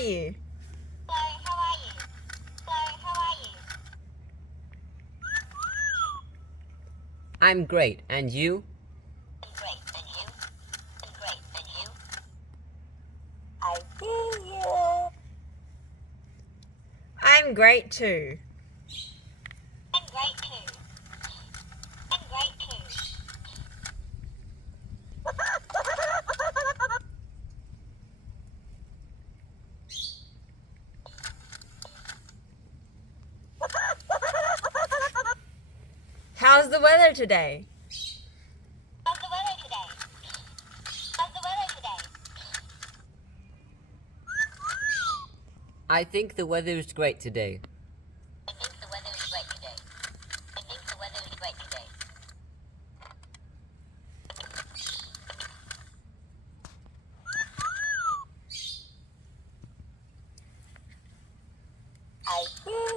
you? Hello, how are you? Hello, how are you? I'm great, and you? I'm great, and you? I'm great, and you? I see you. I'm great too. I'm great too. I'm great too. How's the weather today? How's the weather today? How's the weather today? I think the weather is great today. I think the weather is great today. I think the weather is great today. I see